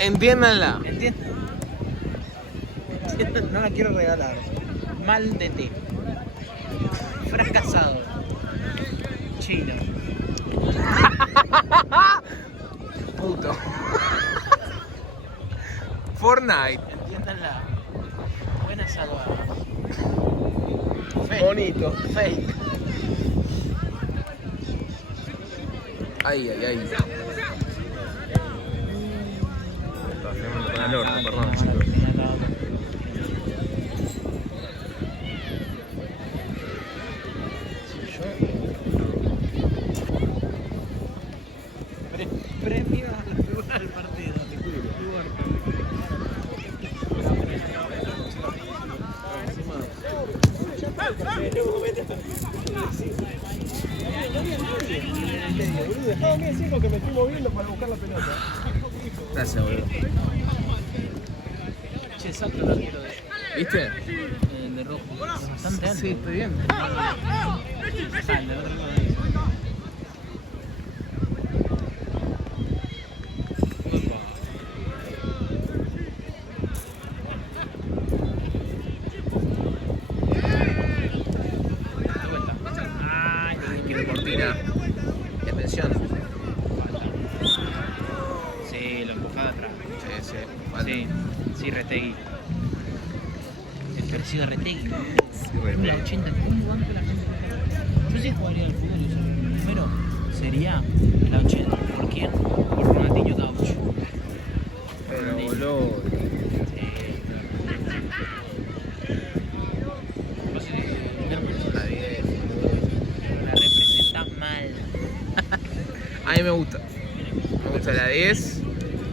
Entiéndanla. No la quiero regalar. Mal de té. Fracasado. Chino. Puto. Fortnite. Entiéndanla. Buen asado. Bonito. Fake. Ay, ay, ay. Está haciendo con el orto, perdón, chicos. Premio al partido. Dejame decir lo que me estoy moviendo para buscar la pelota. Gracias, boludo. Che, salto el arquero de ¿Viste? el de rojo. Bastante alto. Sí, estoy bien. Ah, el de otro lado ahí. Quiero cortina. Y atención. Sí, lo empujaba atrás. Sí, falta. Sí, Retegui. El parecido a Retegui. Retegui. La 80, ¿cómo banco la gente? Yo sí jugaría al fútbol y eso. Primero sería la 80. ¿Por quién? Por Ronaldinho Gaucho. Pero, boludo. La 10. La representás mal. A mí me gusta. Me gusta la 10.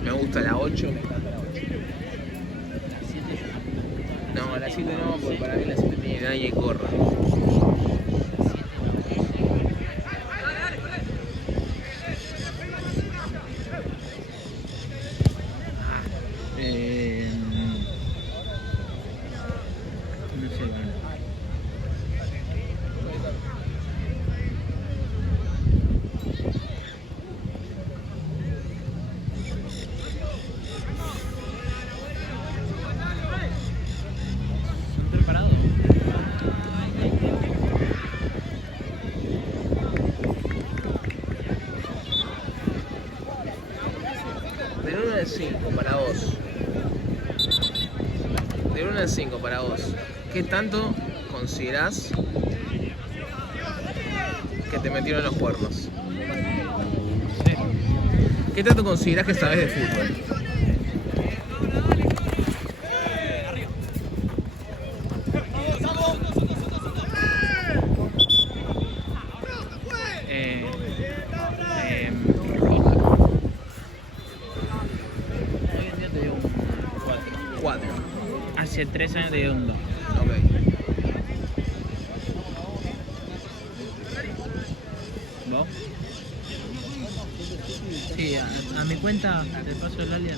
Me gusta la 8. Me encanta la 8. No, la 7 no, porque para mí la 7 tiene nadie y corra. No sé, bueno. ¿Son preparados? Del 1 al 5 para vos. Del 1 al 5 para vos. ¿Qué tanto considerás que te metieron los cuernos? ¿Qué tanto considerás que sabés de fútbol? Roja. Hoy en día te digo un 4. 4. Hace 3 años te digo un 2. Ok. ¿Vos? Sí, a mi cuenta te paso el alias.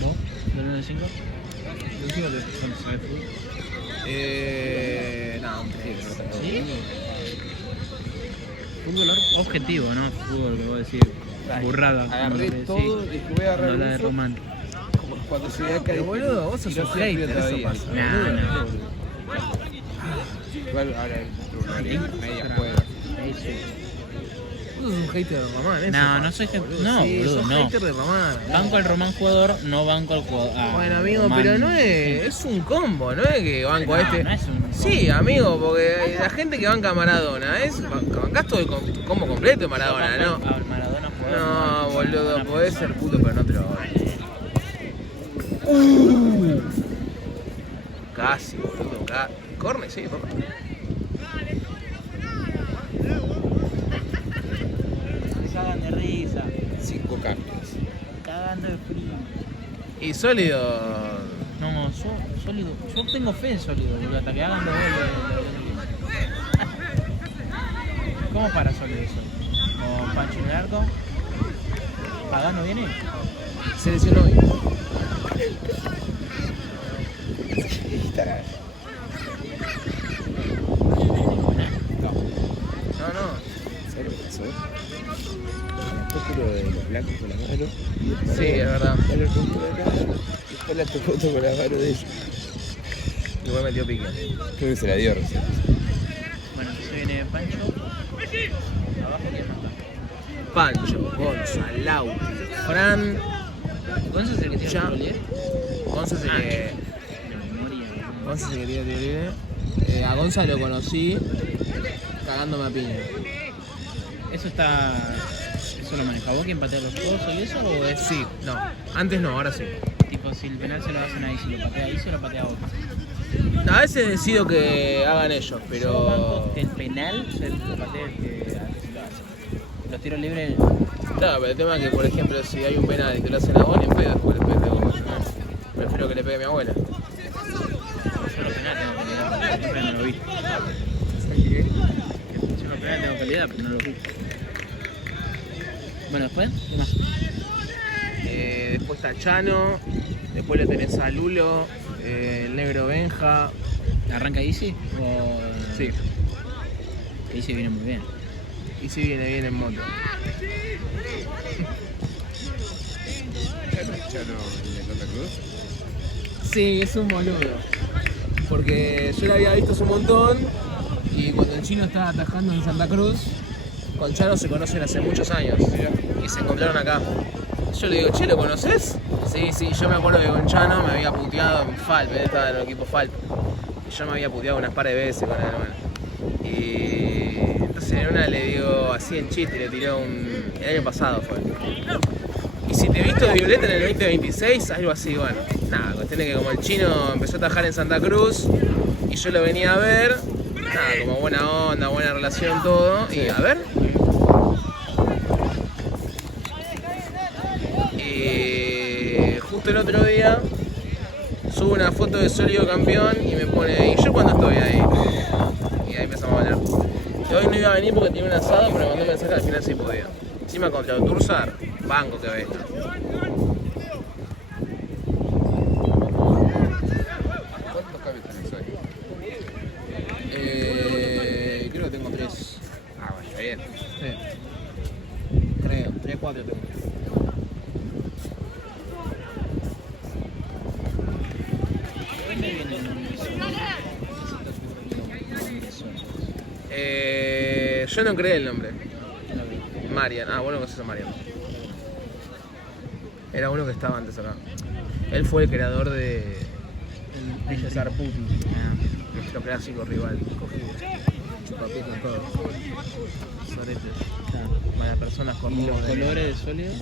¿Vos? ¿Del 1 al 5? ¿Del 5 te sabes fútbol? No, un 3. ¿Sí? Fútbol objetivo, ¿no? Fútbol, que vos decís. Burrada. Agarré todo y jugué a agarrar No la de el uso Román. cuando se veía Pero boludo, vos sos un hater, eso pasa. No. Igual ahora media juega. Vos sos un hater de Román, eso No, pasa, no soy hater. boludo. No, sí, boludo, sos no. hater de Román. Banco al Román jugador, no banco al jugador. Bueno, amigo, Román. pero no es un combo, no es que banco a este. No es un combo. Sí, amigo, porque la gente que banca a Maradona bancás todo el combo completo de Maradona, ¿no? Al Maradona jugador. No, boludo, podés ser puto, pero no te lo hagas. Casi, boludo, casi. Corne, sí, papá. Se cagan de risa. 5 cambios. Cagando de frío. Y sólido. No, sólido. Yo tengo fe en sólido, boludo. Hasta que hagan los goles. ¿Cómo para sólido eso? ¿Con Pancho en el arco? ¿Pagano viene? Se lesionó hoy. No, no. eso. Foto de los blancos con la mano. Sí, es verdad. Después la foto con la mano de ella. Igual metió pique. Creo que se la dio recién. Bueno, se viene Pancho. Abajo, ¿quién más Pancho, Gonza, Lau, Fran. está? ¿Gonza es el que tiene Ya. el Rolier? Gonza se que. De memoria. Gonza se quería tiro libre. A Gonza lo conocí cagándome a piña. ¿Eso lo maneja vos quien patea los cosos y eso? ¿O es Sí, no. Antes no, ahora sí. tipo si el penal se lo hacen ahí, si lo patea ahí, se lo patea a vos? A veces decido que hagan ellos, Yo pero. banco que el penal se lo patea el que lo hace. Los tiros libres. Claro, pero el tema es que, por ejemplo, si hay un penal y te lo hacen a vos, ni en pedo después le pego. Prefiero que le pegue a mi abuela. Yo los penales tengo calidad, siempre no lo vi. Yo los penales tengo calidad, pero no lo vi. Bueno, después, ¿qué más? Después está Chano, después le tenés a Lulo, el negro Benja. ¿Arranca Easy? O... Sí, Easy viene muy bien. y si viene bien en moto. Chano de Santa Cruz. Sí, es un boludo. Porque yo lo había visto hace un montón y cuando el chino estaba atajando en Santa Cruz, con Chano se conocen hace muchos años y se encontraron acá. Yo le digo, che, ¿lo conoces? Sí, sí, yo me acuerdo que con Chano me había puteado en Falp, él estaba en el equipo Falp. Y yo me había puteado unas par de veces con él, hermano. Y entonces en una le digo, así en chiste, le tiró el año pasado fue. Y si te he visto de Violeta en el 2026, algo así, bueno. Nada, cuestión de que como el chino empezó a atajar en Santa Cruz y yo lo venía a ver, nada, como buena onda, buena relación, todo. Y a ver. Y justo el otro día subo una foto de Sólido campeón y me pone, ¿y yo cuándo estoy ahí? Y ahí empezamos a hablar. Y hoy no iba a venir porque tenía un asado, pero me mandó un mensaje al final sí podía. Encima contra el Tursar, banco que venga. ¿Cuántos cambios tenés hoy? Creo que tengo 3. Ah, bueno, está bien. Sí. Creo, 3, 4 tengo. ¿Dónde viene el nombre de Yo no creé el nombre. Marian. Ah, bueno, que se llama Marian. Era uno que estaba antes acá. Él fue el creador de César Pupi, nuestro clásico rival. Chupapito en todo. Soretes. Malas personas con ¿Y los colores de sólido?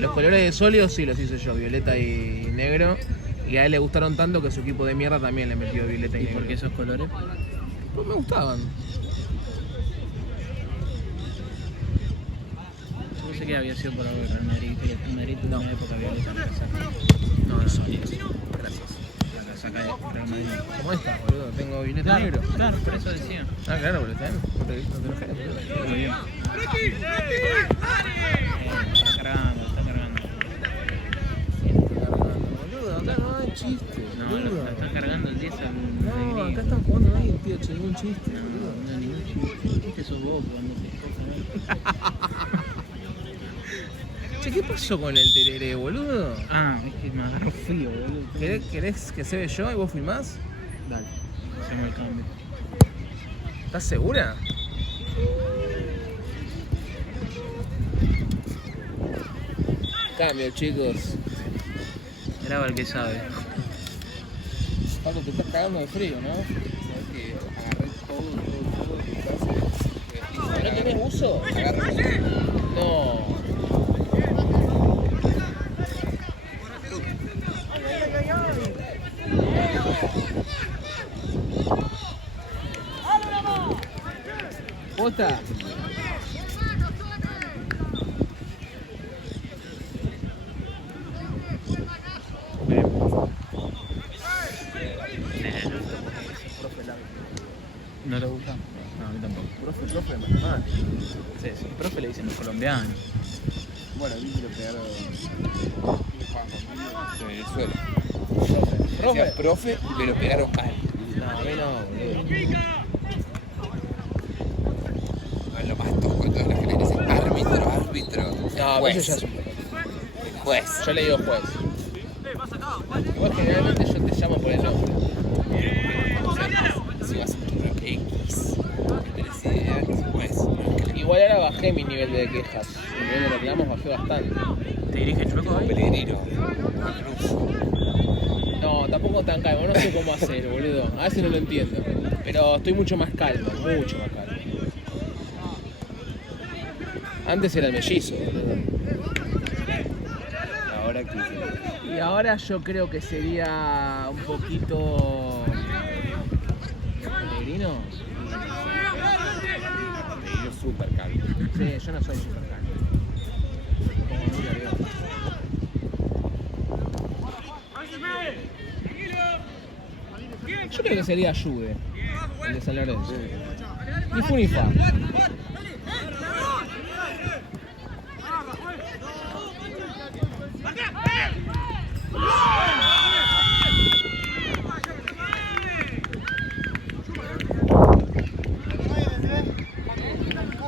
Los colores de sólido sí los hice yo, violeta y negro. Y a él le gustaron tanto que su equipo de mierda también le metió violeta y ¿Y negro. por qué esos colores? Pues me gustaban. Yo pensé que había sido por algo de Real Madrid, que el Madrid tuvo No. una época violeta. No, no, gracias. La casaca de Real Madrid. ¿Cómo estás, boludo? Tengo violeta y negro. Claro, por eso decía. Ah, claro, pero está bien. No te enojes, boludo. Muy bien. Está cargando, está cargando. Boludo, acá no hay chiste. No, boludo. lo está cargando el 10 al No, Madrid. acá están jugando nadie, tío, che, ningún chiste, No, boludo. no, ningún chiste. Chiste sos vos jugando Che, ¿qué pasó con el tereré, boludo? Ah, es que me agarró frío, boludo. ¿Querés que se ve yo y vos filmás? Dale, hacemos el cambio. ¿Estás segura? Cambio, chicos. Graba el que sabe. Paco, te estás cagando de frío, ¿no? Sabés que agarré todo tu casa. ¿No tenés buzo? Agarré. No. ¿Posta? ¿No le gusta? No, a mí tampoco. Profe de matemáticas. Sí, sí. Profe le dicen los colombianos. Bueno, a mí me lo pegaron en Venezuela. Profe. Decía profe y me lo pegaron mal. No, a mí no, boludo. Lo más tonto. con todas las que le dicen árbitro, árbitro. No, pero Juez. eso ya es un Juez. Yo le digo juez. Igual generalmente yo te llamo por el nombre. Si vas a poner X, que tenés idea, es juez. Igual ahora bajé mi nivel de quejas. Mi nivel de reclamos bajé bastante. ¿Te dirige Chueco hoy? Pellegrino, Cruz. No, tampoco tan calmo, no sé cómo hacer, boludo. A veces no lo entiendo. Pero estoy mucho más calmo, mucho más calmo. Antes era el mellizo, boludo. Ahora que Y ahora yo creo que sería un poquito... ¿Pellegrino? Pellegrino súper calmo. Sí, yo no soy super calmo. Como muy nervioso. Yo creo que sería Jude, el de San Lorenzo. Ni fu ni fa.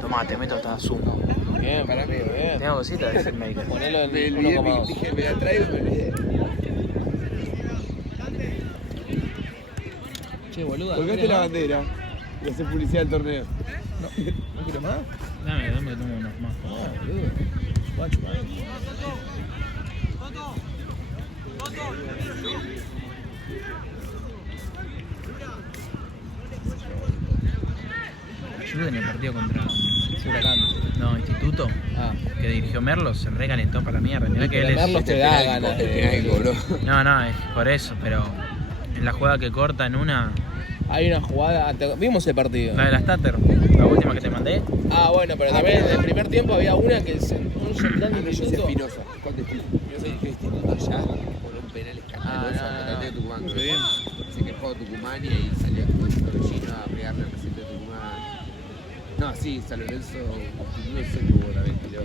Tomá, te meto hasta Zoom. Bien, para mí, bien. Tengo cositas, dice el médico. Ponelo en Me olvidé, 1,2. dije, me la traigo y me olvidé. Che, boluda. Colgaste la bandera y haces publicidad del torneo. ¿No quieres más? Dame que tomo unos más. No, boludo. Guacho, Ayuda en el partido contra Huracán. no, Instituto, Ah. que dirigió Merlos, se recalentó para la mierda. Mirá que él es... Merlos te da ganas de... bro. No, es por eso, pero en la jugada que corta en una, Hay una jugada... Vimos el partido. la de la Stater, la última que te mandé. Ah, bueno, pero también en el primer tiempo había una que un central de Yo soy Instituto... Espinosa. ¿Cuánto Espinosa dirigió Instituto allá por un penal escandaloso Ah, no, ante no. Tucumán. Muy bien. Se quejó Tucumán y ahí salió con Torrellino a pegarle al presidente de Tucumán. No, sí, San Lorenzo, no sé qué hubo también, pero...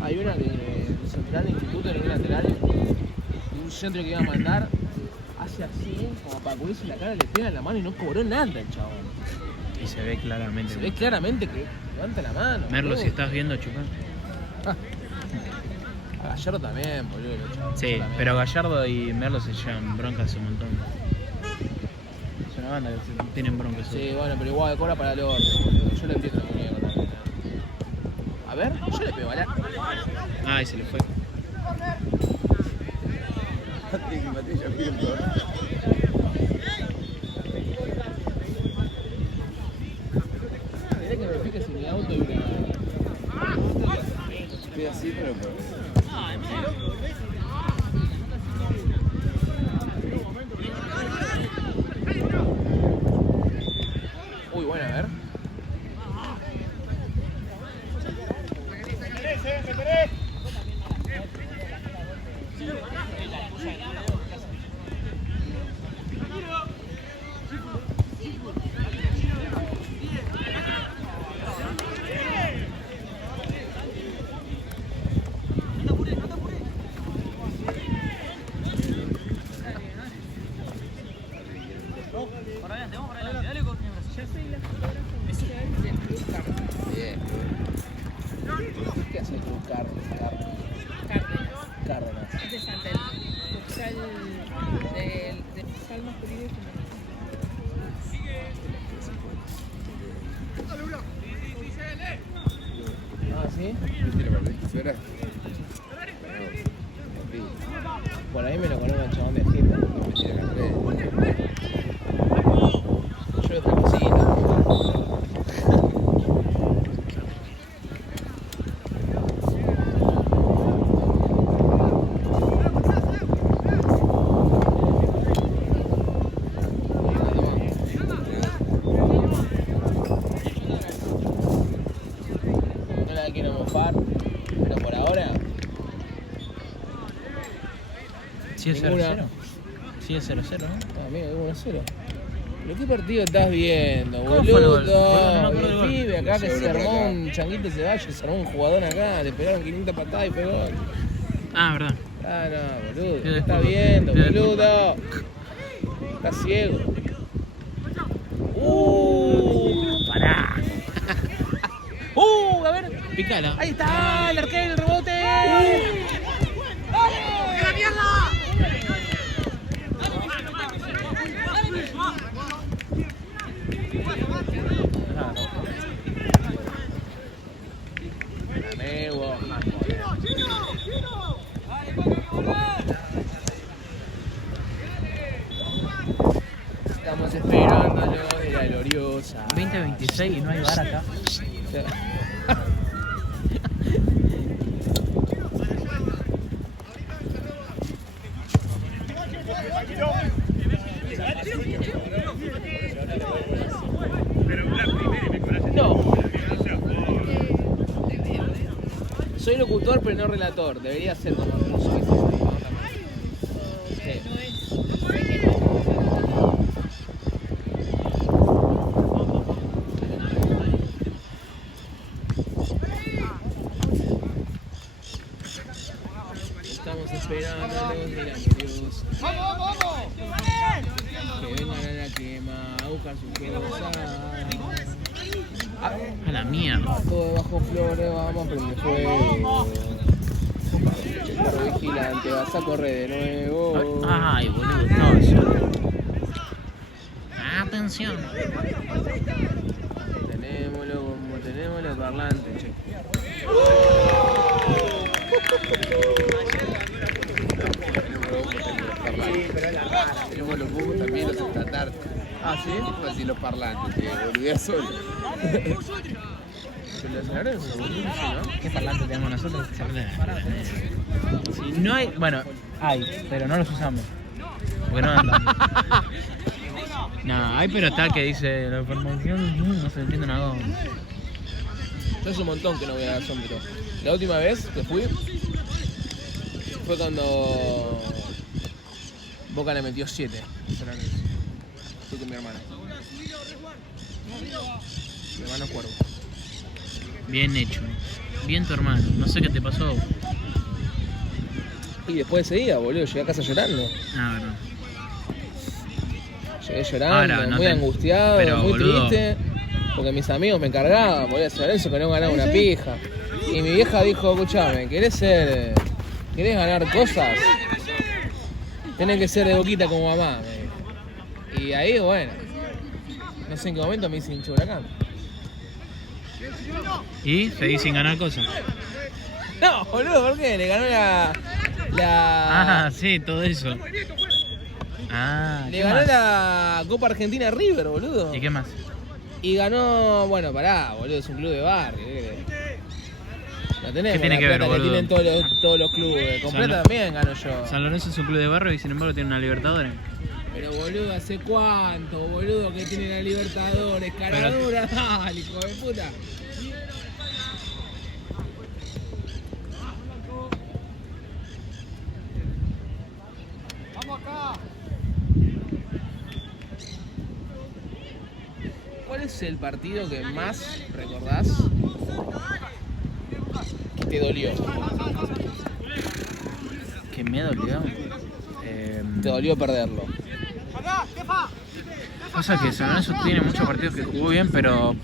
Hay una que el central de Instituto en un lateral y un centro que iba a mandar hace así, como para cubrirse la cara, le pega en la mano y no cobró nada el chabón. Y se ve claramente. Se ve claramente que levanta la mano. Merlos, boludo. si estás viendo, chupá. A Gallardo también, boludo. Sí, También. pero Gallardo y Merlos se llevan broncas un montón. Es una banda que tienen broncas. Sí, bueno, pero igual cobra para el orto, boludo. Yo lo entiendo el muñeco también. A ver, yo le pego a la... Ah, y se le fue. Antes que maté ya pierdo. Mirá que me fijes en mi auto y una... Estoy así, pero... Uy, bueno, a ver. Bien. ¿Qué hace Cruz Cárdenas? Cárdenas. Es de Santa el futsal del futsal masculino y femenino. Ah, ¿sí? ¿Viste lo perdiste fuera? Por ahí me lo conozco el chabón de Egipto. Mentira, la red. Yo otra cosita. No la quiero mofar, pero por ahora ¿Sigue Ninguna. 0-0? Sigue 0-0, ¿no? Ah, amigo, 1-0. ¿Pero qué partido estás viendo, ¿Cómo fue el gol? boludo? No me acuerdo del El gol. pibe acá que se Seguro por armó acá. un changuito Ceballos, se armó un jugador acá, le pegaron 500 patadas y pegó. Ah, verdad. Ah, no, boludo. Pido ¿Qué estás disculpas, viendo, pido boludo? Estás ciego. Pará. Picala. Ahí está, el arquero, el rebote. Estamos esperándolo de la gloriosa. 2026 y no hay bar acá. No. Soy locutor pero no relator. Debería ser como sí. Estamos esperando a los de la gloriosa. Que vengan a la quema a buscar sus cosas. A la mierda. Todo bajo flores, vamos a prender fuego. Perro vigilante, vas a correr de nuevo. Ay, boludo, no, solo. Atención. Tenémoslo como tenemos los parlantes, che. Tenemos los bobos también, los estandartes. Ah, ¿sí? Así los parlantes, que volvía solo. Se lo enseñaron, se lo ¿no? ¿Qué parlante tenemos nosotros? Si no hay, bueno, hay, pero no los usamos. Porque no andan. No, hay pero está que dice la información, no se entiende nada. Yo hace un montón que no voy a Sombrio. La última vez que fui fue cuando Boca le metió 7. Fui con mi hermana. Mi hermano es Cuervo. Bien hecho. Bien tu hermano. No sé qué te pasó. Y después de ese día, boludo, llegué a casa llorando. Ah, no. Llegué llorando, Ahora, no muy te- angustiado, pero, muy boludo. triste. Porque mis amigos me encargaban, boludo, San Lorenzo que no ganaba una pija. Y mi vieja dijo, escuchame, ¿querés ganar cosas? Tenés que ser de Boquita como mamá, me dijo. Y ahí, bueno, no sé en qué momento me hice hincha de Huracán. ¿Y? ¿Seguís sin ganar cosas? No, boludo, ¿por qué? Le ganó Ah, sí, todo eso. Ah, le ¿qué ganó más? la Copa Argentina a River, boludo. ¿Y qué más? Y ganó, bueno, pará, boludo, es un club de barrio. ¿Qué querés? No tenemos ¿Qué tiene la que ver, plata boludo? tienen todos los clubes. Con San plata Lo- también gano yo. San Lorenzo es un club de barrio y sin embargo tiene una Libertadores. Pero boludo, ¿hace cuánto, boludo, que tiene la Libertadores? Caradura, dale, hijo de puta. ¿Cuál es el partido que más recordás que te dolió? Que me dolió. Te dolió perderlo. Pasa que San Lorenzo tiene muchos partidos que jugó bien, pero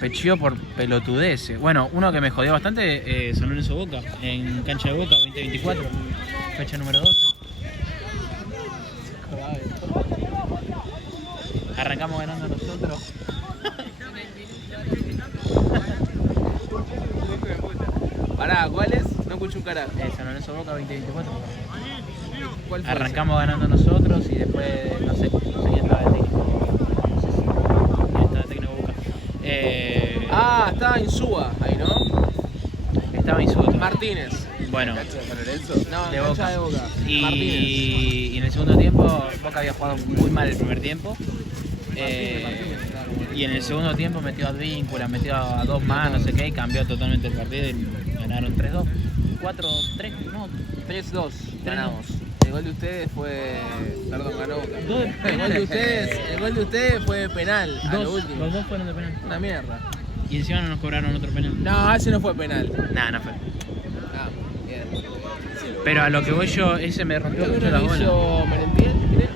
pechió por pelotudeces. Bueno, uno que me jodió bastante, San Lorenzo Boca, en cancha de Boca 2024, fecha número 12. Arrancamos ganando nosotros. Pará, ¿cuál es? No escucho un carajo. San Lorenzo Boca 2024. ¿Cuál fue Arrancamos ganando nosotros y después, no sé quién estaba de técnico. No sé si quién estaba de técnico Boca. Ah, estaba Insúa ahí, ¿no? Estaba Insúa. Martínez. Bueno, ¿Cancha de San Lorenzo? No, de cancha Boca. de Boca. Martínez. Y en el segundo tiempo, Boca había jugado muy mal el primer tiempo. Martínez, claro. Y en el segundo tiempo metió a Advíncula, metió a dos más, no sé qué, y cambió totalmente el partido y ganaron 3-2. 4-3, no. 3-2 ganamos. El gol de ustedes fue. Perdón, ganó Boca. Dos de El gol de ustedes fue penal. A lo último. Los dos fueron de penal. Una mierda. Y encima no nos cobraron otro penal. No, ese no fue penal. Nah, no fue. Ah, bien. Pero a lo que voy yo, ese me rompió Creo que mucho la uno lo bola. hizo Merentiel, creo.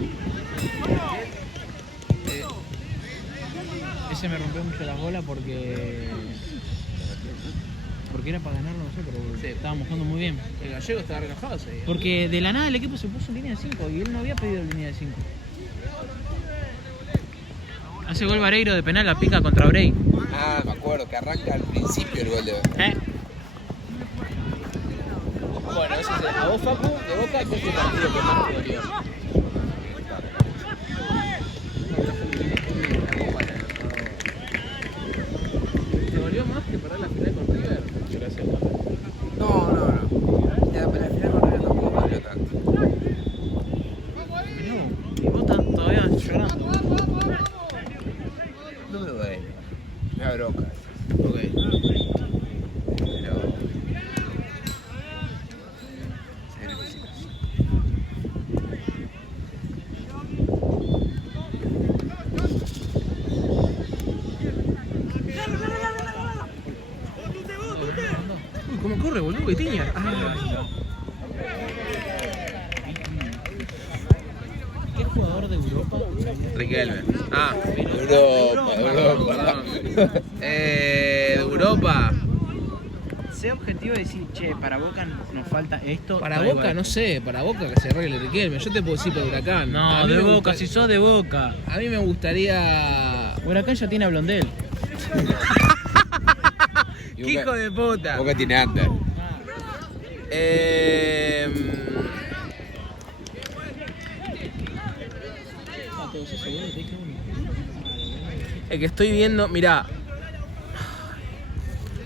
Ese me rompió mucho la bola porque porque era para ganarlo nosotros, boludo. Sí. Estábamos jugando muy bien. El gallego estaba relajado ese día. Porque de la nada el equipo se puso en línea de 5 y él no había pedido línea de 5. Hace gol Vareiro de penal, la pica contra Bray. Ah, me acuerdo que arranca al principio el gol de... Bueno, ese es a vos, Facu, de Boca, ¿qué es el partido que más te dolió? ¿Te dolió más que perder la final con River? No. Ya, pero al final con River tampoco me dolió tanto. Mirá vos, y vos todavía llorando. No me duele. Me da bronca. Ok. Pero... sacrificios. Uy, ¿cómo corre, boludo? Vitiña. ¿Qué jugador de Europa? Riquelme. Ah, Europa. de Europa. Sé objetivo de decir, che, para Boca nos falta esto. Para traigo Boca, esto. no sé, para Boca que se arregle Riquelme. Yo te puedo decir por Huracán. No, A mí de me Boca, gusta- si sos de Boca. A mí me gustaría... Huracán ya tiene a Blondel. Y ¡Qué Boca- hijo de puta! Boca tiene under. El que estoy viendo, mirá.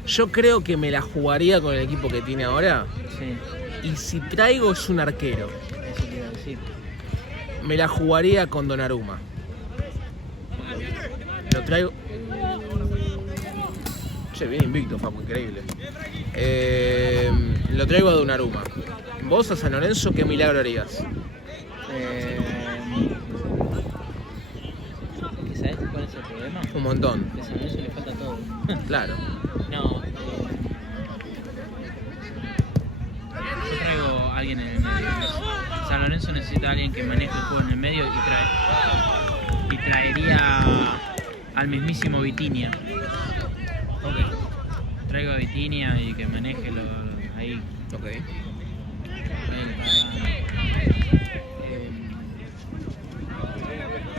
Yo creo que me la jugaría con el equipo que tiene ahora. Sí, Y si traigo es un arquero. eso te iba a decir. Me la jugaría con Donnarumma. Lo traigo. Che, bien invicto, Facu, increíble. Lo traigo a Donnarumma. Vos a San Lorenzo, ¿qué milagro harías? ¿Sabes cuál es el problema? Un montón. Que a San Lorenzo le falta todo. Claro. No, yo traigo a alguien en el medio. San Lorenzo necesita a alguien que maneje el juego en el medio y traería al mismísimo Vitinha. Ok. Traigo a Vitinha y que maneje ahí. Ok.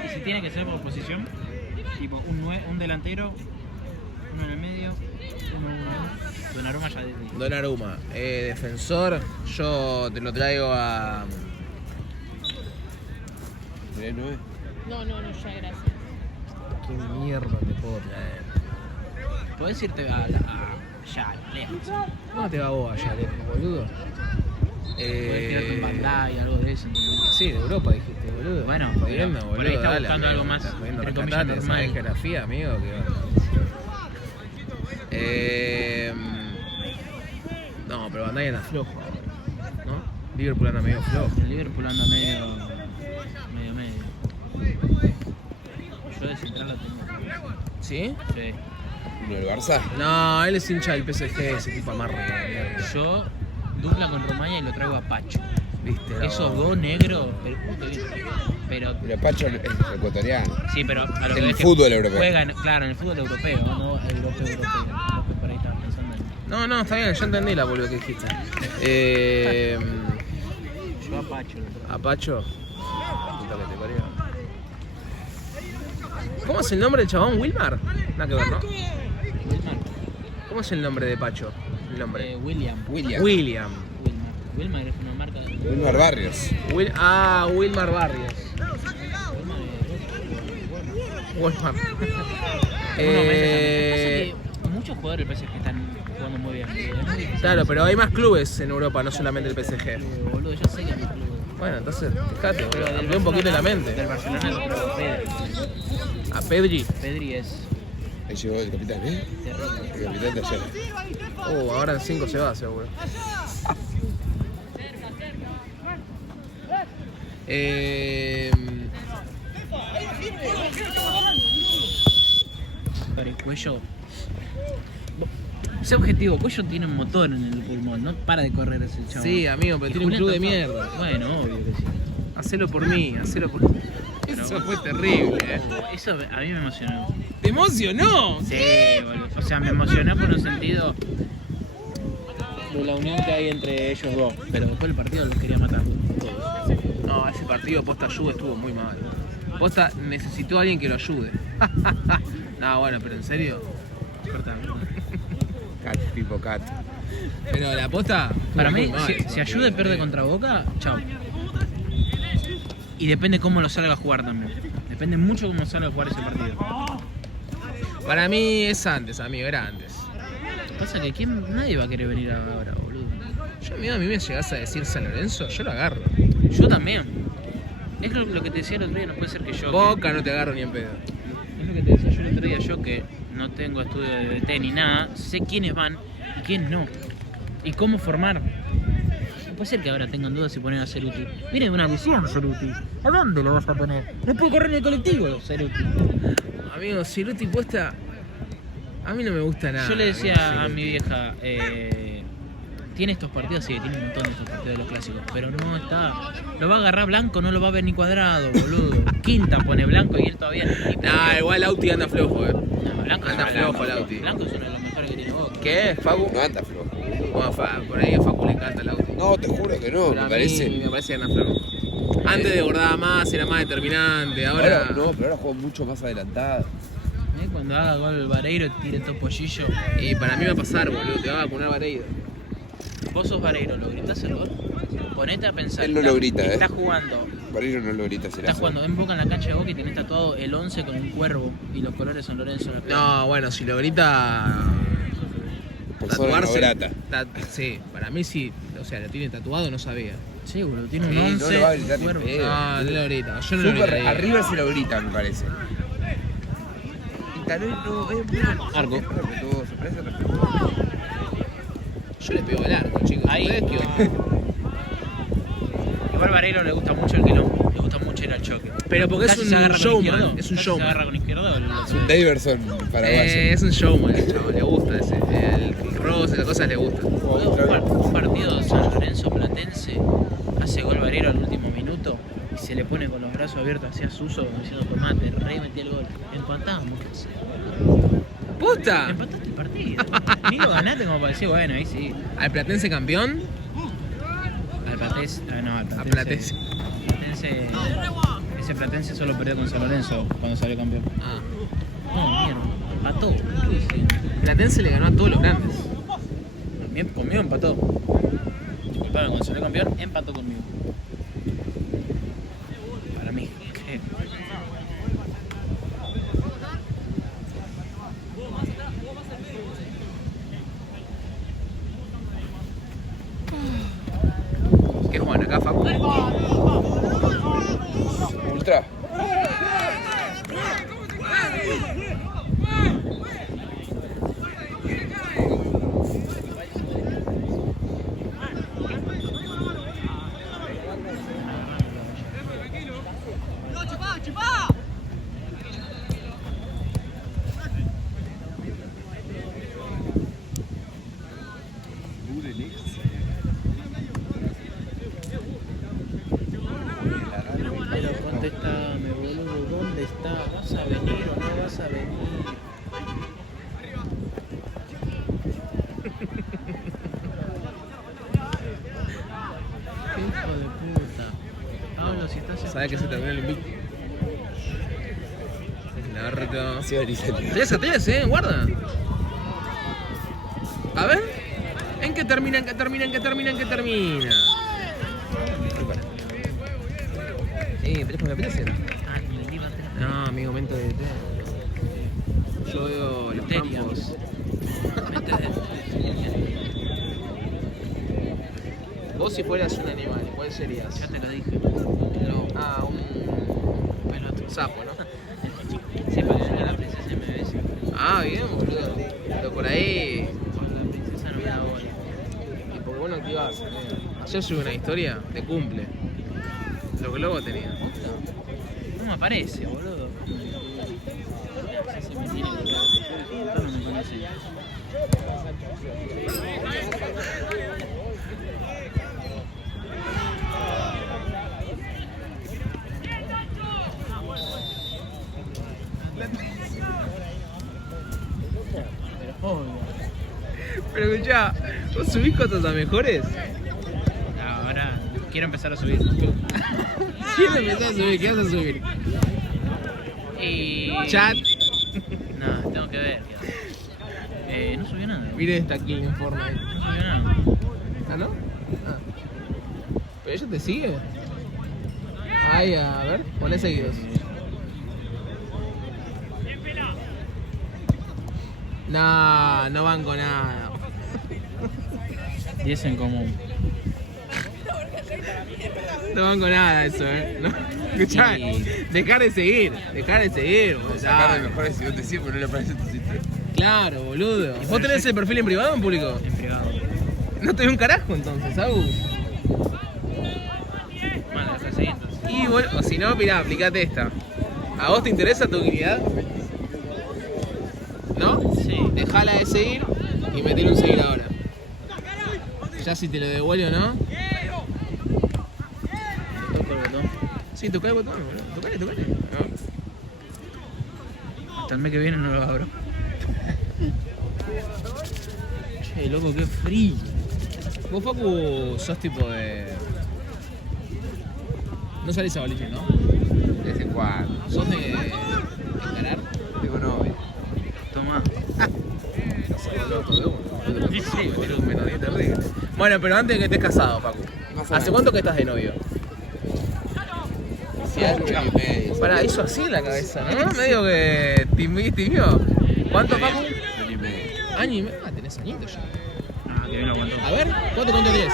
Y si tiene que ser por posición, tipo un delantero, uno en el medio, uno. Donnarumma ya desde. Donnarumma. Defensor, yo te lo traigo a... ¿Tenés 9? No, ya, gracias. ¿Qué mierda te puedo traer? Podés irte allá, lejos. ¿Cómo te va vos allá, lejos, boludo? Podés tirarte un Bandai, algo de eso. Sí, de Europa dijiste, boludo. Bueno, jodiendo, por boludo. ahí está dale, buscando amigo, algo más, estás jodiendo, entre comillas, rescatate, normal. ¿sabés geografía, amigo? No, pero Bandai anda flojo ahora, ¿no? Liverpool anda medio flojo. El Liverpool anda medio. Yo de central lo tengo. ¿Sí? Sí. ¿Uno del Barça? No, él es hincha del PSG, ese tipo amarro. Mierda. Yo dupla con Romagna y lo traigo a Pacho. ¿Viste? Esos dos negros, pero Pero Pacho es ecuatoriano. sí, pero a lo que El ves que fútbol europeo. juegan, claro, en el fútbol europeo, no europeo. Por ahí estaba pensando en. No, está bien, yo entendí la boludo que dijiste. Yo a Pacho lo traigo. ¿A Pacho? Puta que te parió. ¿Cómo es el nombre del chabón? ¿Wilmar? Nada que ver, ¿no? Wilmar. ¿Cómo es el nombre de Pacho? El nombre. William. William. Wilmar es una marca de. Wilmar Barrios. Wilmar Barrios. Wilmar Wilmar. Pasa que muchos jugadores del PSG están jugando muy bien. Es muy difícil. Claro, pero hay más clubes en Europa, no solamente el PSG. Boludo, yo sé que hay clubes. Bueno, entonces, fíjate, Pero del amplía un poquito la mente. Del Barcelona lo traigo Pedri. A Pedri. Pedri es Ahí llegó el capitán, ¿eh? terrible. El capitán de ayer. Ahora en 5 se va, seguro. Pero el Cuello. Ese objetivo, Cuello tiene un motor en el pulmón, no para de correr ese chabón. Sí, amigo, pero Y tiene un Julián club de tampoco. mierda. Bueno, obvio que sí. Hacelo por mí, hacelo por mí. Eso fue terrible, Eso a mí me emocionó. ¿Te emocionó? Sí, boludo. O sea, me emocionó por un sentido. de la unión que hay entre ellos dos. Pero después el partido los quería matar todos. No, ese partido posta Juve estuvo muy mal. Posta necesitó a alguien que lo ayude. No, bueno, pero en serio. Corta. Cat, tipo cat. Pero la posta. Para estuvo mí, muy mal ese si partido. Ayude pierde contra Boca, chao. Y depende cómo lo salga a jugar también. Depende mucho cómo salga a jugar ese partido. Para mí es antes, amigo, era antes. Pasa que nadie va a querer venir ahora, boludo. Yo, amigo, a mí me llegas a decir San Lorenzo, yo lo agarro. Yo también. Es lo que te decía el otro día, no puede ser que yo... Boca no te agarro ni en pedo. Es lo que te decía yo el otro día, yo que no tengo estudio de DT ni nada, sé quiénes van y quiénes no. Y cómo formar. No puede ser que ahora tengan dudas si ponen a Ceruti. Viene de una lesión Ceruti. ¿A dónde lo vas a poner? No puede correr en el colectivo Ceruti. Amigo, Ciruti puesta. A mí no me gusta nada. Yo le amigo, decía a Ciruti. mi vieja, tiene estos partidos, sí, tiene un montón de estos partidos de los clásicos, pero no está. Lo va a agarrar Blanco, no lo va a ver ni Cuadrado, boludo. Quinta pone Blanco y él todavía ni... Nah, igual Lauti anda flojo, No, Blanco anda es flojo, Lauti. Blanco es uno de los mejores que tiene Boca. ¿Qué? ¿Facu? No anda flojo. Bueno, por ahí a Facu le encanta Lauti. No, te juro que no, Pero me a mí parece. me parece que anda flojo. Antes desbordaba más, era más determinante, ahora. No, pero ahora juega mucho más adelantado. Cuando haga gol el Vareiro, tire estos pollillos. Y para mí va a pasar, boludo, te va a vacunar Vareiro. Vos sos Vareiro, ¿lo gritás el gol? Ponete a pensar. Él no lo grita, Está jugando. Vareiro no lo grita, será. Está jugando en Boca en la cancha de Boca y tiene tatuado el 11 con un cuervo y los colores son Lorenzo. No, bueno, si lo grita. Persona no grata. Sí, para mí sí. O sea, lo tiene tatuado, no sabía. Sí, boludo, tiene un Sí, 11. no lo va a gritar ni cuervo. pedo. No, no lo grita. Yo no lo Super, gritaría. arriba se lo grita, me parece. Y tal vez no es muy Arco. respetuoso, parece respetuoso. Yo le pego al arco, chicos. Ahí. ¿Ustedes qué onda? Igual Vareiro le gusta mucho el quilombo, le gusta mucho ir al choque. Pero porque Casi es se un agarra con showman. izquierdo. Es un Casi showman. Se agarra con izquierdo. Es un Daverson paraguayo. Es un showman, el chavo. Le gusta ese. El robo, esas cosas le gustan. Un partido San Lorenzo Platense, hace gol Vareiro al último minuto y se le pone con los brazos abiertos hacia Suso diciendo tomate, re metí el gol. Empatamos, ¿qué haces? ¡Puta! Empataste el partido. Ni lo ganaste como para decir, bueno, ahí sí. ¿Al Platense campeón? Al Platense, no, al A Platense. Ese Platense solo perdió con San Lorenzo cuando salió campeón. Ah. No, mierda, empató. ¿Qué dice? Platense le ganó a todos los grandes. Bien, conmigo empató. Disculpame, cuando salió campeón, empató conmigo. Para mí. ¿Qué? ¿Qué juegan acá, Facu? Ultra. Pero contestame, boludo, ¿dónde está? ¿Vas a venir o no vas a venir? Qué hijo de puta. Pablo, si estás ¿Sabes que se terminó el invicto? Nardo. Sí, ahorita. 3 a 3, guarda. A ver. ¿En qué termina? ¿En qué termina? ¿En qué termina? ¿En qué termina? Sí, pero es porque me apetece. Ay, me iba a tener No, amigo, momento de té. Yo veo los bacterias. campos. Vos si fueras un animal, ¿cuál serías? Ya te lo dije. Ah, un Pelotudo. sapo, ¿no? Sí, porque yo la princesa MBS. Ah, bien, boludo. Pero por ahí... Cuando la princesa no me da bola. ¿Y por qué vos no activás? Ayer subí una historia de cumple. Lo que luego tenía. No me aparece, boludo. Se me tiene que no me conoce. Pero obvio. Pero escuchá, ¿Vos subís cosas a mejores? Ahora quiero empezar a subir. ¿Quién empezó a subir? ¿Qué vas a subir? Y... Chat. No, tengo que ver. No subió nada. Mire esta aquí en Fortnite. No subió nada. ¿Ah, no? Ah. ¿Pero ella te sigue? Ay, a ver, poné seguidos. No, no banco nada. 10 en común. No banco nada eso, No. Escuchá, Y- dejar de seguir, boludo. Sacar de mejores si no te sigo, pero no le aparece tu sistema. Claro, boludo. ¿Vos tenés el perfil en privado o en público? En privado. No te veo un carajo entonces, Agus. Bueno, deja de seguir entonces. Y bueno, o si no, mirá, aplicate esta. ¿A vos te interesa tu dignidad? ¿No? Sí. Dejala de seguir y metele un seguir ahora. Ya si te lo devuelve o no. Toco el botón. Sí, toca el botón, boludo. Tocale. No. Hasta el mes que viene no lo abro. Che, loco, qué frío. Vos, Facu, sos tipo de... No salís a boliche, ¿no? De vez en cuando. ¿Sos de encarar? Tengo novia. Toma. Sí, me tiró un menudito terrible. Bueno, pero antes de que estés casado, Facu. Más o ¿Hace menos. cuánto que estás de novio? Sí, año y medio. Pará, hizo así en la cabeza, ¿no? Medio que timió. ¿Cuánto, Facu? Año y medio. Año y medio. Ah, tenés añitos ya. Ah, que bien lo aguantó. A ver, ¿cuánto tenés?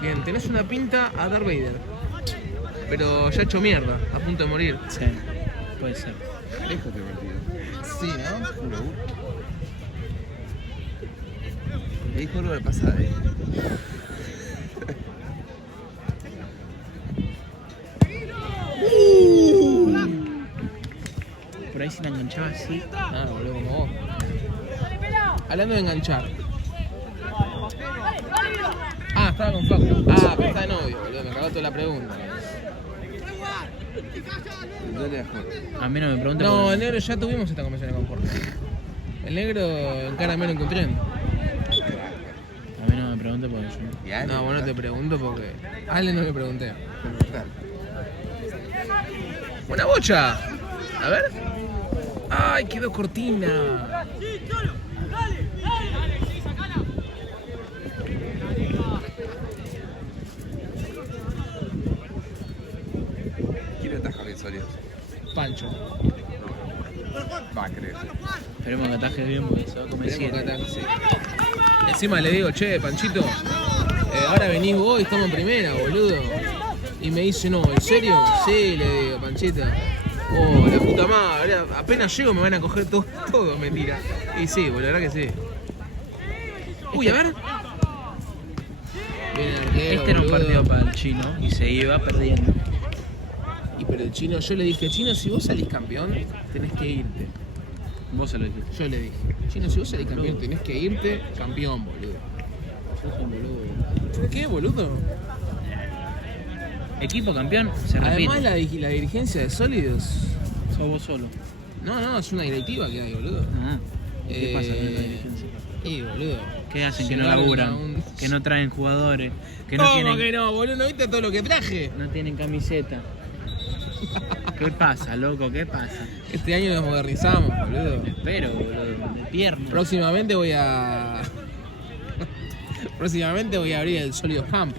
Bien, tenés una pinta a Darth Vader. Pero ya hecho mierda, a punto de morir. Sí, puede ser. Lejos de partido. Sí, ¿no? 1-1. Me dijo algo de pasada, Por ahí si la enganchaba así. Ah, boludo, como vos. Hablando de enganchar. Ah, estaba con Facu. Ah, pero está de novio, boludo, me cagó toda la pregunta. Dale a Jorge. A mí no me preguntan. No, porque- el negro ya tuvimos esta conversación con Jorge. El negro encara menos que un tren. A mí no me preguntan porque yo. Y Ale, No, bueno, te pregunto porque. A Ale no le pregunté. Dale. ¡Una bocha! A ver. ¡Ay, quedó cortina! ¿Quién ataja bien Soria? Pancho. Va a creer. Esperemos que ataje bien porque se va a comer Esperemos que 7. ataque, sí. Encima le digo, che, Panchito, ahora venís vos y estamos en primera, boludo. Y me dice, no, ¿en serio? Sí, le digo, Panchito. Oh, la puta madre, apenas llego me van a coger todo, mentira. Y sí, boludo, la verdad que sí. Uy, a ver. Bien, el arquero, Este era un boludo. partido para el chino y se iba perdiendo. Y pero el chino, yo le dije, chino, si vos salís campeón, tenés que irte. Vos se lo dijiste. Yo le dije, chino, si vos salís campeón, tenés que irte campeón, boludo. Sos un boludo. ¿Por qué, boludo? Equipo campeón, se repite. Además, la dirigencia de Sólidos. Sos vos solo. No, es una directiva que hay, boludo. Ah. ¿Qué pasa con esta dirigencia? Y, boludo. ¿Qué hacen? Que no Llegaron laburan, a un- que no traen jugadores, que no ¿Cómo tienen, que no, boludo? ¿No viste todo lo que traje? no tienen camiseta. ¿Qué pasa, loco? ¿Qué pasa? Este año nos modernizamos, boludo. Espero, boludo, de pierna. Próximamente voy a... Próximamente voy a abrir el Sólidos Camp.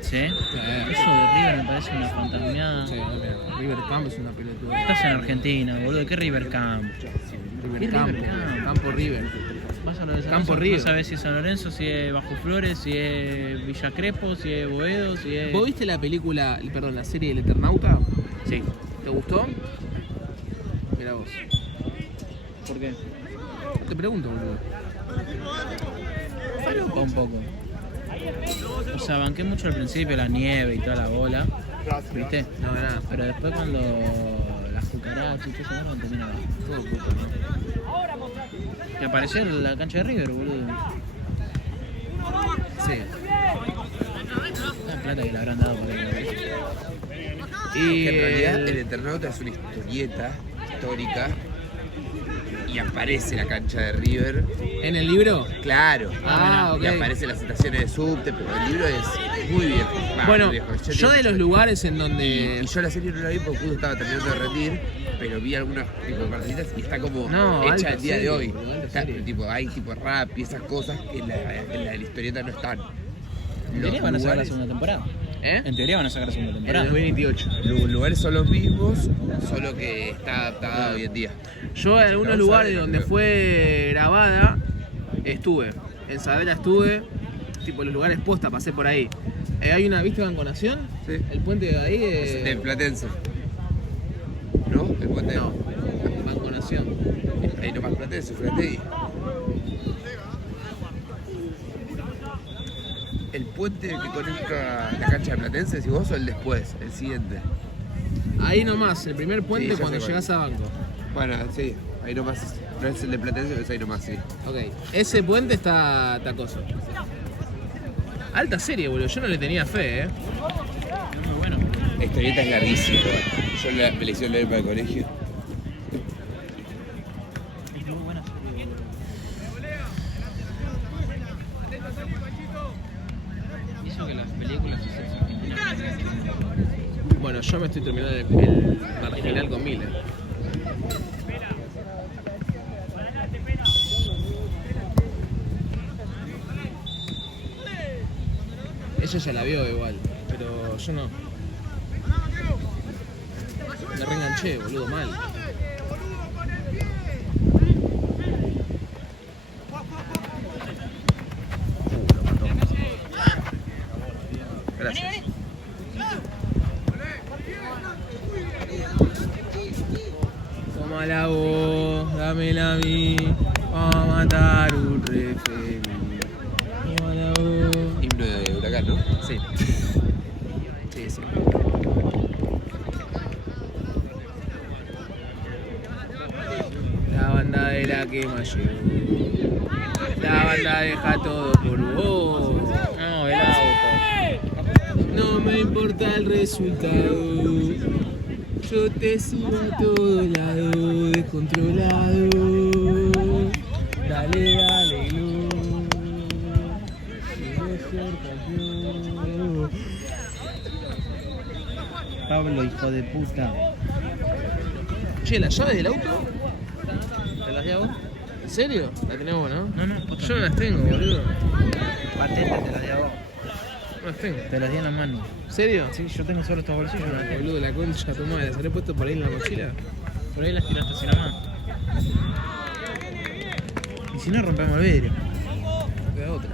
¿Sí? Eso de River me parece una fantasmeada. Sí, mira, River Camp es una pelotuda. Estás en Argentina, boludo. ¿Qué River Camp? River ¿Qué Campo, River Camp? Campo River. Vas a lo de San Campo Lorenzo, Río. no sabes si es San Lorenzo, si es Bajo Flores, si es Villa Crespo, si es Boedo, si es... ¿Vos viste la película, perdón, la serie El Eternauta? Sí. ¿Te gustó? Mira vos. ¿Por qué? Te pregunto, boludo. Falopa un poco. O sea, banqué mucho al principio, la nieve y toda la bola, ¿viste? No, nada. Pero después cuando las cucarachas y todo eso, no termina abajo. Todo puto, ¿no? Que apareció en la cancha de River, boludo. Sí. La plata que le habrán dado por ahí. Y Que en realidad el Eternauta es una historieta histórica y aparece la cancha de River. ¿En el libro? Claro. Ah, ok. Y aparecen las estaciones de subte, pero el libro es muy viejo. Bueno, muy viejo. yo de los lugares en donde... Y yo la serie no la vi porque justo estaba terminando de rendir, pero vi algunos tipo de partiditas y está como No, hecha alta el día serie, de hoy. boludo, alta Está, serie. tipo, hay tipo rap y esas cosas que en la historieta no están. En teoría van a sacar la lugares- segunda temporada. ¿Eh? En teoría van a sacar la segunda En el temporada. 2028. Los lugares son los mismos, solo que está adaptada hoy en día. Yo en algunos Vamos a lugares ver, donde creo. fue grabada estuve. En Saavedra estuve, tipo los lugares posta, pasé por ahí. Hay una, ¿viste Banco Nación? Sí. El puente de ahí Es del Platense. ¿No? El puente No, Banco Nación. ahí nomás Platense, Frategui. El puente que conecta la cancha de Platense, si vos o el después, el siguiente. Ahí nomás, el primer puente Sí, ya cuando sé cuál. llegás a Banco. Bueno, sí, ahí nomás. No es el de Platense, pero es ahí nomás, sí. Ok, ese puente está tacoso. Alta serie, boludo. Yo no le tenía fe, Muy bueno. La historieta es larguísima. Yo me la hicieron leer para el colegio. Es muy buena serie. Y eso que las películas se Bueno, yo me estoy terminando el marginal con Miller. Ella ya la vio igual, pero yo no. Me reenganché, boludo, mal. Gracias. Toma la voz, dámela a mí, vamos a matar un rey feliz. Toma la voz. Himno de Huracán, ¿no? Sí. Sí, sí. La banda de la que más llegó. La banda deja todo por vos. No, el auto. No me importa el resultado. Yo te sigo a todo lado, descontrolado. Dale, dale, no. Quiero ser campeón. Pablo, hijo de puta. Che, ¿las llaves del auto? ¿Te las llevo? ¿En serio? La tenemos, ¿no? No, no, Yo no las tengo, boludo. Patente te las llevo. No las tengo. Te las di en la mano. ¿En serio? Sí, yo tengo solo estos bolsillos. no las tengo. Boludo, la concha tu madre, ¿las habré puesto por ahí en la mochila? Por ahí las tiraste así nomás. Y si no, rompemos el vidrio. Queda otra.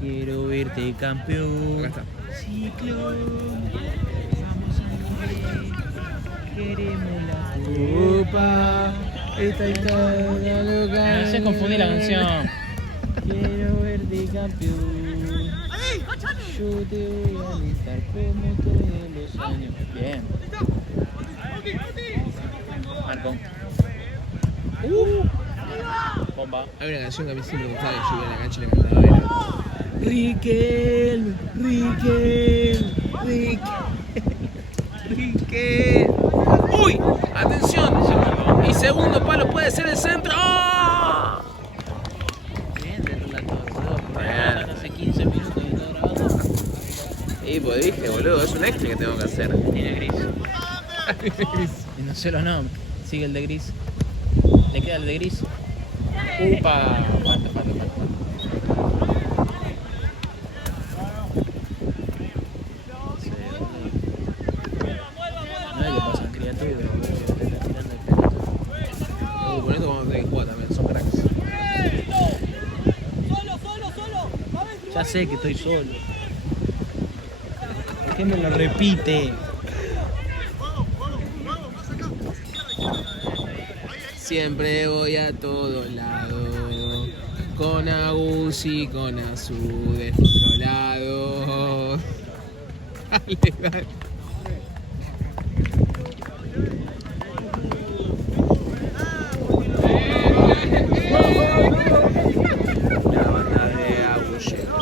Quiero verte campeón. Acá está. Ciclón. Vamos a correr. Queremos la Opa, esta historia loca. Me haces confundir la canción. Quiero verte campeón. Yo te voy a alistar como todos los años. Bien. Marco. Bomba. Hay una canción que a mí sí me gustaba y yo iba a la cancha y la cantaba. Era Riquelme, Riquelme, Riquelme. ¡Uy! ¡Atención! Y segundo palo puede ser el centro. ¡Oh! Bien, del relator, boludo. Bien. Hace 15 minutos y está grabando. Y pues dije, boludo, es un extra que tengo que hacer. Tiene gris. Y no sé los nombres. Sigue el de gris. Le queda el de gris. ¡Upa! Falta. No hay que pasan criaturas, boludo, te está tirando el peloto. Con esto vamos a tener que jugar también, son cracks. Ya sé que estoy solo. ¿Por qué me lo repite? Siempre voy a todos lados, con Agus y con Azul descontrolado. Dale, dale. La banda de Agus llegó.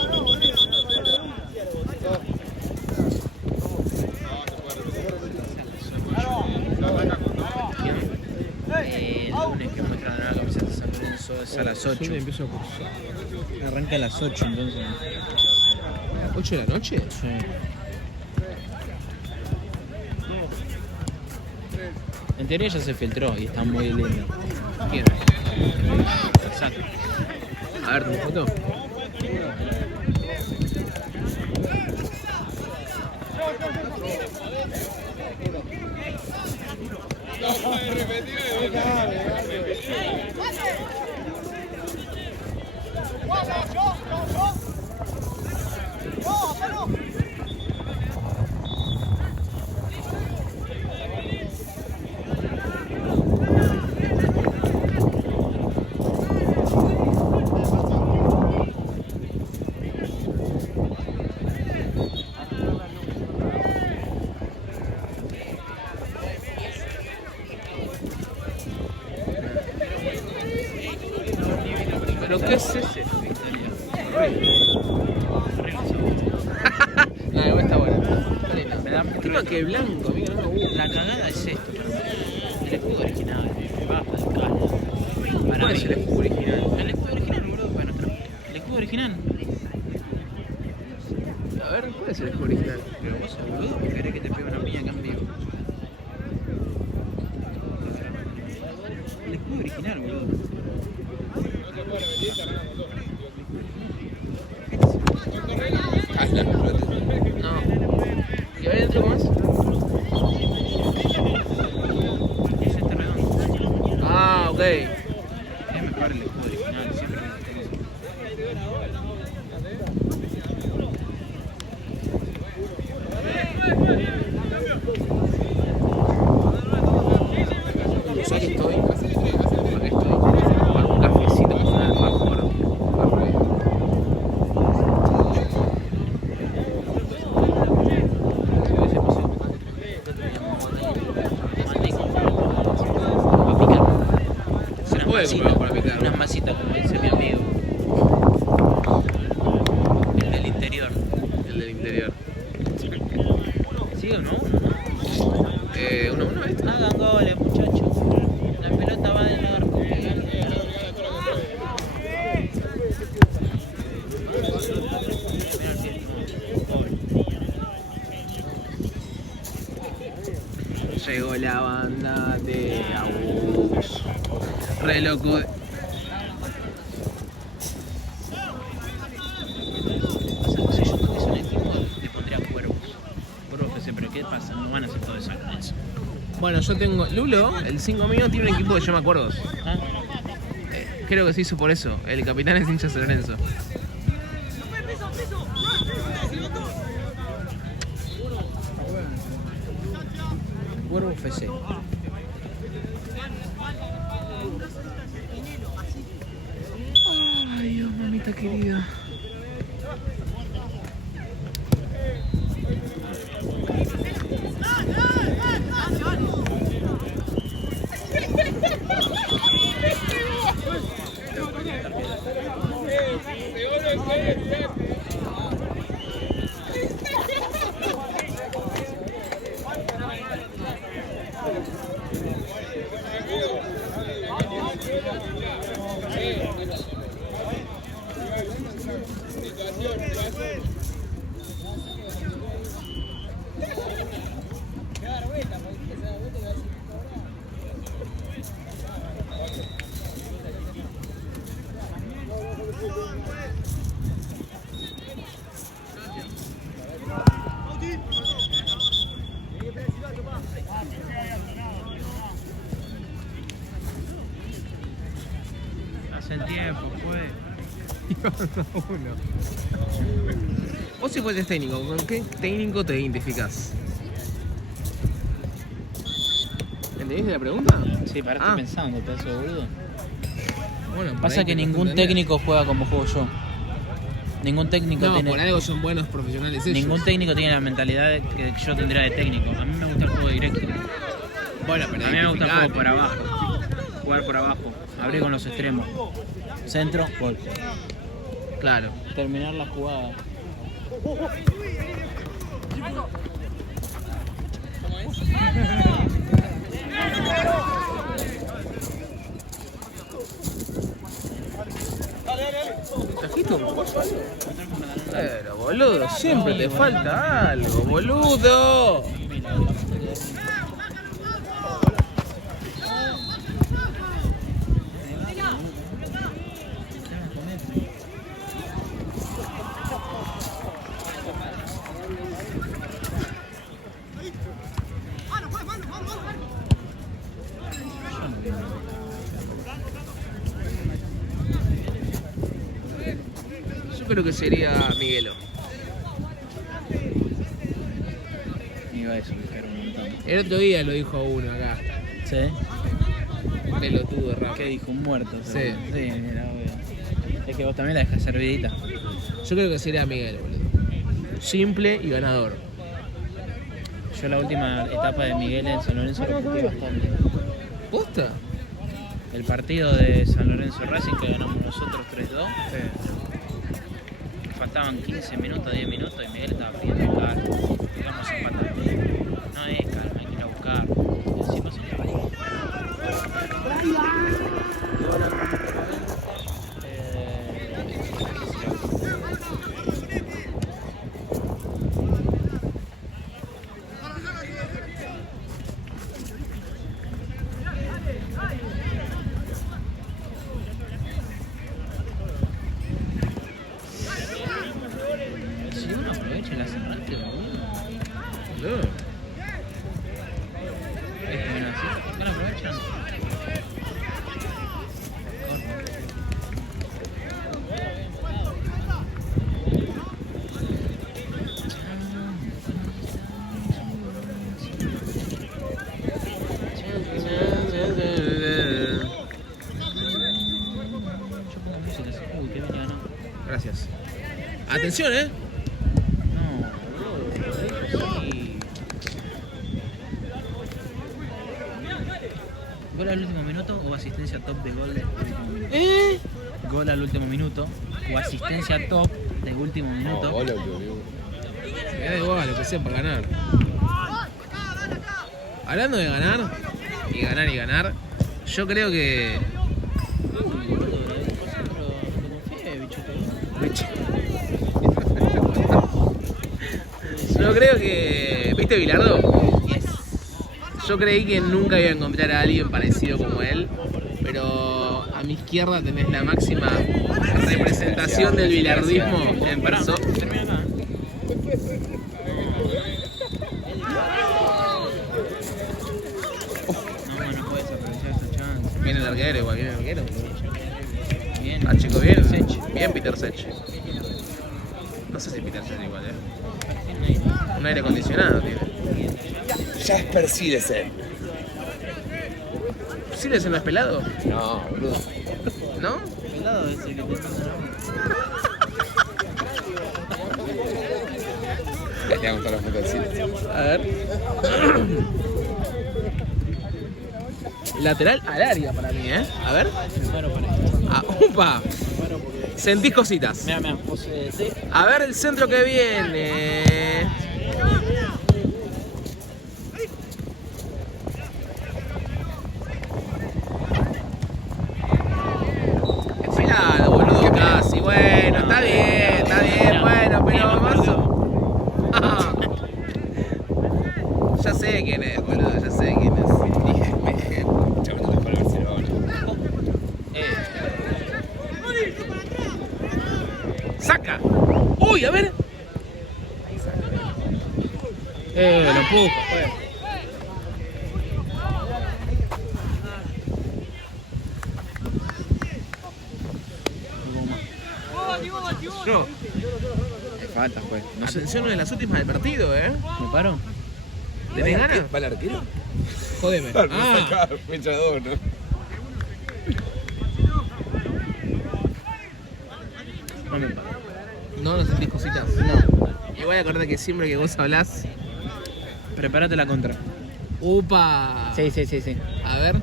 es a las 8. Yo me empiezo a cursar. Arranca a las 8 entonces. ¿8 de la noche? Sí. En teoría ya se filtró y está muy lindo. ¿Quién? Exacto. A ver, ¿tu foto? ¿Pero qué es ese? No, igual está bueno. Está lindo. Me da Encima que blanco, amigo, no me gusta. La cagada es esto. El escudo original. Basta de cara. Para ¿Cuál mí. es el escudo original? El escudo original, boludo. Bueno, el escudo original. A ver, ¿cuál es el escudo original? Pero vos, boludo, que querés que te pegue una piña acá en vivo. El escudo original, boludo. No. ¿Y ahí adentro cómo es? Es este redondo. Ah, ok. Es mejor el escudo original, siempre me gustó eso. ¿Sabes que estoy? Acá estoy. Con un cafecito con un alfajor. Se puede comprar para picar. Unas masitas, como dice mi amigo. El del interior. El del interior. ¿Sí o no? 1-1 esto. Hagan goles, muchachos. La pelota va del arco. Llegó la banda de Agus. Re loco. O sea, si yo tuviese un equipo, le pondría Cuervos. Cuervos FC, pero ¿qué pasa? No van a hacer todo eso. Bueno, yo tengo. Lulo, el 5 mío, tiene un equipo que se llama Cuervos. ¿Ah? Creo que se hizo por eso. El capitán es hincha San Lorenzo. Cuervos FC. Ay, Dios, mamita querida. Hace tiempo, fue. Vos si fueses técnico, ¿con qué técnico te identificás? ¿Entendiste la pregunta? Sí, para Ah. estoy pensando, pedazo de boludo. Bueno, por Pasa ahí que te ningún entender. técnico juega como juego yo. Ningún técnico No, tiene. por algo son buenos profesionales ellos. Ningún técnico tiene la mentalidad que yo tendría de técnico. A mí me gusta el juego directo. Bueno, pero A mí me gusta el juego identificate. por abajo. Jugar por abajo. Abrir con los extremos. Centro, gol. Claro. Terminar la jugada. ¿Trajiste un coso? Pero boludo, siempre te falta algo, boludo. Yo creo que sería Miguelo. Iba a eso, dijeron un montón. El otro día lo dijo uno acá. ¿Sí? Pelotudo, raro. ¿Qué dijo? Un muerto. Sí. Sí, mira, obvio. Es que vos también la dejas servidita. Yo creo que sería Miguel, boludo. Simple y ganador. Yo la última etapa de Miguel en San Lorenzo lo puteé bastante. ¿Posta? El partido de San Lorenzo Racing que ganamos nosotros 3-2. Faltaban 15 minutos, 10 minutos y Miguel estaba pidiendo calma. Vamos a empatar. No es calma, hay que ir a buscar. Y encima se llama. Si uno aprovecha la semana, Boludo. es que ven así. ¿Por qué no aprovechan? Yo pongo música así. Uy, qué venía, no. Gracias. Atención, No, sí. ¿Gol al último minuto o asistencia top de gol del último minuto? Gol al último minuto o asistencia top de último minuto. Hola, boludo. Me da igual lo que sea para ganar. Hablando de ganar y ganar, yo creo que. Uy, boludo, no confié, bicho. Yo creo que. ¿Viste Bilardo? Yes. Yo creí que nunca iba a encontrar a alguien parecido como él, pero a mi izquierda tenés la máxima representación del bilardismo en persona. Termina acá. No puedes aprovechar esa chance. Viene el arquero, igual, viene el arquero. Bien. Ah, chico, bien. Sech. Bien, Peter Sech. No sé si Peter Sech igual, Un aire acondicionado tiene. Jasper Silesen. ¿Sí le no es pelado? No, boludo. ¿No? Pelado es el que te manda Ya te hago todas las fotos del cine. A ver. Lateral al área para mí, A ver. Me paro para esto. Ah, ¡upa! Me paro porque. Sentís cositas. Mira, vos sí. A ver el centro que viene. Pelado, boludo, casi. Bueno, está bien, bueno, pero más ya sé quién es, boludo, ya sé quién es. Dije, chavos, para Barcelona. ¡Saca! ¡Uy, a ver! Lo puso, pues. Yo. Me falta, pues. No sé, atención de las últimas del partido, ¿Me paro? ¿Tenés ganas? ¿Va el arquero? Jódeme. Ah, Fecha 2, ¿no? No me paro. no sentís cositas. No. Igual acordate que siempre que vos hablás. Prepárate la contra. ¡Upa! Sí. A ver.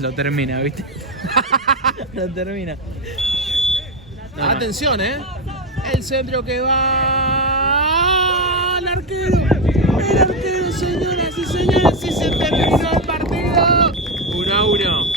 Lo termina, ¿viste? Lo termina. No, Atención, El centro que va. El arquero, señoras y señores, y se terminó el partido. 1-1.